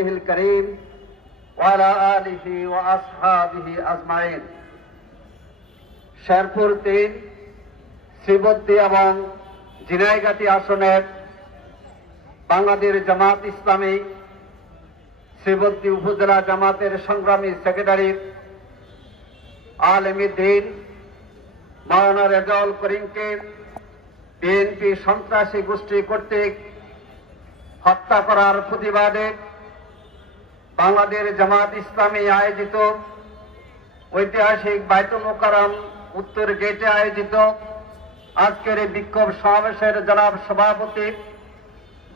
الكريم وعلى آله وأصحابه أجمعين শেরপুর 3 শ্রীবদ্দী এবং ঝিনাইগাতি আসনের বাংলাদেশ জামাত ইসলামী শ্রীবদ্দী উপজেলা জামাতের সংগ্রামী সেক্রেটারি আলেম দ্বীন মাওলানা রেজাউল করিমকে বিএনপি সন্ত্রাসী গোষ্ঠী কর্তৃক হত্যা করার প্রতিবাদে বাংলাদেশ জামাত ইসলামী আয়োজিত ঐতিহাসিক বাইতুল মোকাররম উত্তর গেটে আয়োজিত আজকের এই বিক্ষোভ সমাবেশের জনাব সভাপতি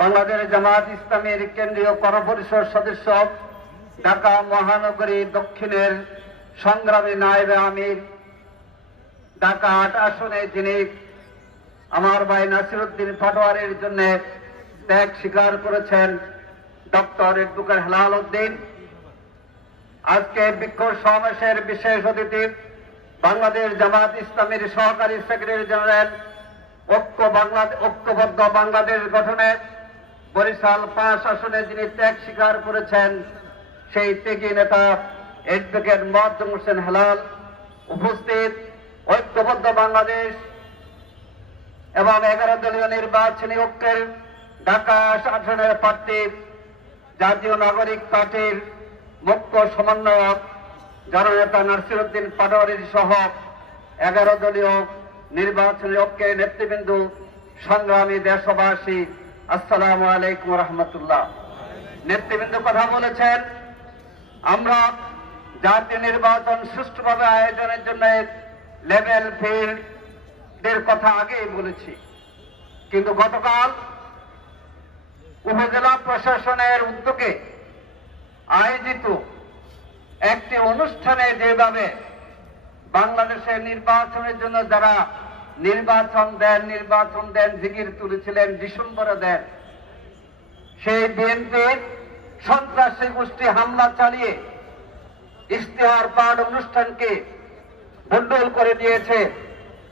বাংলাদেশ জামাত ইসলামীর কেন্দ্রীয় কর্মপরিষদ সদস্য ঢাকা মহানগরী দক্ষিণের সংগ্রামী নায়েবে আমির ঢাকা 8 আসনে যিনি আমার ভাই নাসিরউদ্দিন পাটোয়ারির জন্য ত্যাগ স্বীকার করেছেন ডক্টর এডভোকেট হেলাল উদ্দিন। আজকে বিক্ষোভ সমাবেশের বিশেষ অতিথি বাংলাদেশ জামাত ইসলামীর সহকারী সেক্রেটারি জেনারেল ঐক্যবদ্ধ বাংলাদেশ গঠনের বরিশাল 5 আসনে যিনি ত্যাগ স্বীকার করেছেন সেই ত্যাগী নেতা এডভোকেট মোয়াজ্জেম হোসেন হেলাল উপস্থিত ঐক্যবদ্ধ বাংলাদেশ এবং 11 দলীয় নির্বাচনী ঐক্যের ঢাকা আসনের প্রার্থী জাতীয় নাগরিক পার্টির মুখ্য সমন্বয়ক জননেতা নাসিরউদ্দিন পাটোয়ারি সহ 11 দলীয় নির্বাচনী ঐক্যের নেতৃবৃন্দ, সংগ্রামী দেশবাসী, আসসালামু আলাইকুম রহমতুল্লাহ। নেতৃবৃন্দ কথা বলেছেন, আমরা জাতীয় নির্বাচন সুষ্ঠুভাবে আয়োজনের জন্য লেভেল ফিল্ডের কথা আগেই বলেছি, কিন্তু গতকাল উপজেলা প্রশাসনের উদ্যোগে আয়োজিত একটি অনুষ্ঠানে যেভাবে বাংলাদেশের নির্বাচনের জন্য যারা নির্বাচন দেন জিকির তুলেছিলেন, ডিসেম্বরে দেন, সেই বিএনপির সন্ত্রাসী গোষ্ঠী হামলা চালিয়ে ইশতেহার পাঠ অনুষ্ঠানকে ভণ্ডুল করে দিয়েছে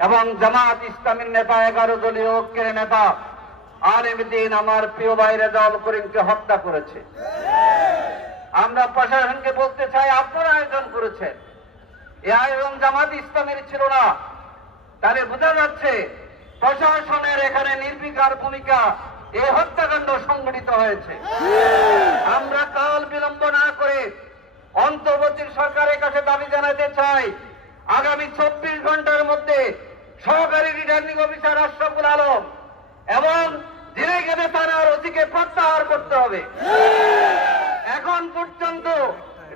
এবং জামাত ইসলামীর নেতা 11 দলীয় ঐক্যের নেতা আলেম দ্বীন আমার প্রিয় ভাই রেজাউল করিমকে হত্যা করেছে। আমরা প্রশাসনকে বলতে চাই, আপনারা আয়োজন করেছেন, এই আয়োজন জামাত ইসলামের ছিল না। তাহলে বোঝা যাচ্ছে প্রশাসনের এখানে নির্বিকার ভূমিকা, এই হত্যাকাণ্ড সংঘটিত হয়েছে। আমরা কাল বিলম্ব না করে অন্তর্বর্তী সরকারের কাছে দাবি জানাতে চাই, আগামী 24 ঘন্টার মধ্যে সহকারী রিটার্নিং অফিসার আশরাফুল আলম এবং ঝিনাইগাতি থানার ওসিকে প্রত্যাহার করতে হবে। এখন পর্যন্ত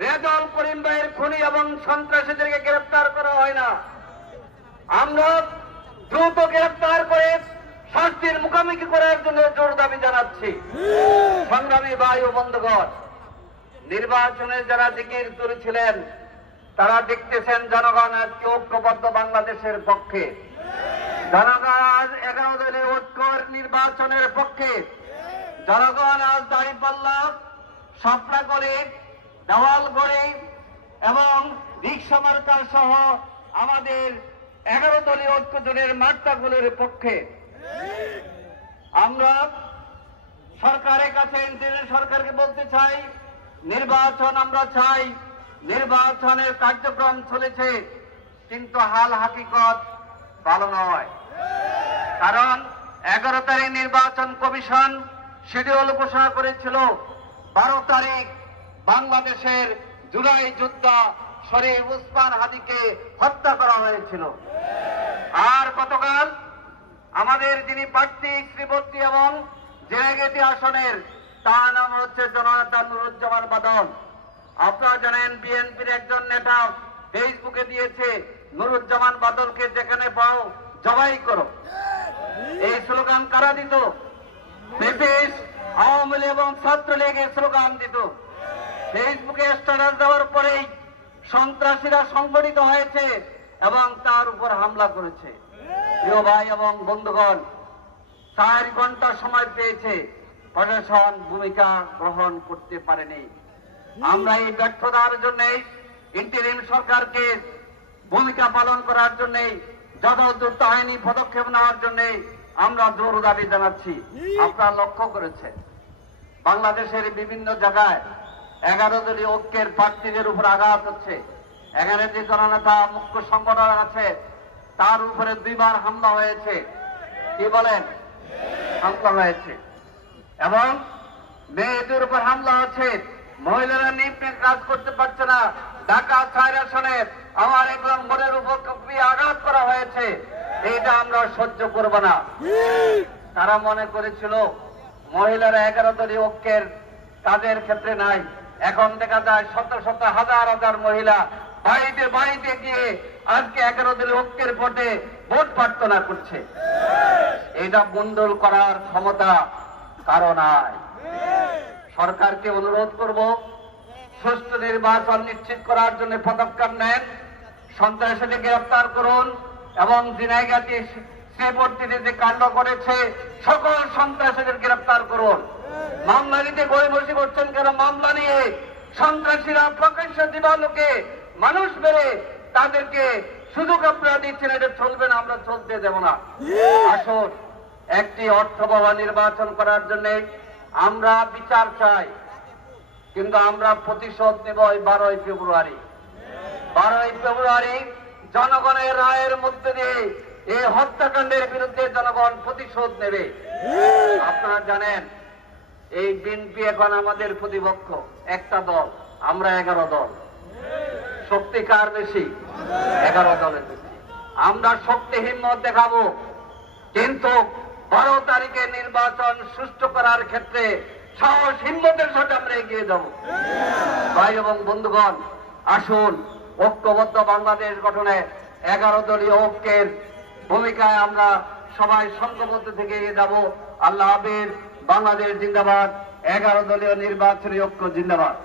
রেজাউল করিম ভাইয়ের খুনি এবং সন্ত্রাসীদেরকে গ্রেফতার করা হয় না। আমরা দ্রুত গ্রেফতার করে শাস্তির মুখোমুখি করার জন্য জোর দাবি জানাচ্ছি। সংগ্রামী ভাই ও বন্ধুগণ, নির্বাচনে যারা জিকির তুলেছিলেন তারা দেখতেছেন জনগণ আজকে ঐক্যবদ্ধ বাংলাদেশের পক্ষে, জনগণ আজ 11 দলীয় ঐক্যের নির্বাচনের পক্ষে, জনগণ আজ দাঁড়িপাল্লা, স্বপ্নাগড়ে, দেওয়ালগড়ে এবং রিকশা মার্কা সহ আমাদের 11 দলীয় ঐক্য জোটের মার্কাগুলোর পক্ষে। আমরা সরকারের কাছে সরকারকে বলতে চাই, নির্বাচন আমরা চাই, নির্বাচনের কার্যক্রম চলেছে, কিন্তু হাল হাকিকত ভালো নয়। কারণ 11 তারিখ নির্বাচন কমিশন শিডিউল ঘোষণা করেছিল, 12 তারিখ বাংলাদেশের জুলাই যোদ্ধা শরীফ ওসমান হাদিকে হত্যা করা হয়েছিল। আর গতকাল আমাদের যিনি প্রার্থী শ্রীবদ্দী এবং ঝিনাইগাতি আসনের, তার নাম হচ্ছে জননেতা নুরুজ্জামান বাদল। আপনারা জানেন বিএনপির একজন নেতা ফেসবুকে দিয়েছে, নুরুজ্জামান বাদলকে যেখানে পাও জবাই করো। এই স্লোগান কারা দিত? ব্রিটিশ, আওয়ামী লীগ এবং ছাত্রলীগের স্লোগান দিত। ফেসবুকে স্ট্যাটাস দেওয়ার পরেই সন্ত্রাসীরা সংগঠিত হয়েছে এবং তার উপর হামলা করেছে। প্রিয় ভাই এবং বন্ধুগণ, 4 ঘন্টা সময় পেয়েছে, প্রশাসন ভূমিকা গ্রহণ করতে পারেনি। আমরা এই ব্যর্থতার জন্য ইন্টারিম সরকারকে ভূমিকা পালন করার জন্য যথাযথ আইনি পদক্ষেপ নেওয়ার জন্য আমরা জোর দাবি জানাচ্ছি। আপনারা লক্ষ্য করেছেন বাংলাদেশের বিভিন্ন জায়গায় 11 দলীয় ঐক্যের প্রার্থীদের উপর আঘাত হচ্ছে। এখানে যে জননেতা মুখ্য সংগঠন আছে তার উপরে 2 বার হামলা হয়েছে। কি বলেন? হামলা হয়েছে। এবং মেয়েদের উপর হামলা হচ্ছে। মহিলারা নির্বিঘ্নে কাজ করতে পারছে না। ঢাকা 4 আসনের আমার একদম মনের উপর আঘাত করা হয়েছে। এটা আমরা সহ্য করব না। তারা মনে করেছিল মহিলারা 11 দলীয় ঐক্যের কাজের ক্ষেত্রে নাই। এখন দেখা যায় শত শত হাজার হাজার মহিলা বাড়িতে বাড়িতে গিয়ে আজকে 11 দলীয় ঐক্যের ভোটে ভোট প্রার্থনা করছে। এটা বন্ধল করার ক্ষমতা কারো নাই। সরকারকে অনুরোধ করব, সুষ্ঠু নির্বাচন নিশ্চিত করার জন্য পদক্ষেপ নেন, সন্ত্রাসীদের গ্রেফতার করুন এবং জিনাইগাতি শ্রীবর্তীতে যে কাণ্ড করেছে সকল সন্ত্রাসীদের গ্রেফতার করুন। মামলা নিতে ঘরে বসে করছেন কেন? মামলা নিয়ে সন্ত্রাসীরা প্রকাশ্য দিবালোকে মানুষ মেরে তাদেরকে সুযোগ আপনারা দিচ্ছেন। এটা চলবে না, আমরা চলতে দেব না। আসুন একটি অর্থবহ নির্বাচন করার জন্য আমরা বিচার চাই, কিন্তু আমরা প্রতিশোধ নেব 12ই ফেব্রুয়ারি। 12ই ফেব্রুয়ারি জনগণের রায়ের মধ্যে দিয়ে এই হত্যাকাণ্ডের বিরুদ্ধে জনগণ প্রতিশোধ নেবে। আপনারা জানেন এই বিএনপি এখন আমাদের প্রতিপক্ষ, একটা দল, আমরা 11 দল। শক্তি কার বেশি? 11 দলের বেশি। আমরা শক্তি হিম্মত দেখাবো, কিন্তু 12 তারিখে নির্বাচন সুষ্ঠু করার ক্ষেত্রে সাহস হিম্মতের সাথে আমরা এগিয়ে যাব। ভাই এবং বন্ধুগণ, আসুন ঐক্যবদ্ধ বাংলাদেশ গঠনে 11 দলীয় ঐক্যের ভূমিকায় আমরা সবাই সংঘবদ্ধ থেকে এগিয়ে যাব। আল্লাহ হাফেজ। বাংলাদেশ জিন্দাবাদ। 11 দলীয় নির্বাচনী ঐক্য জিন্দাবাদ।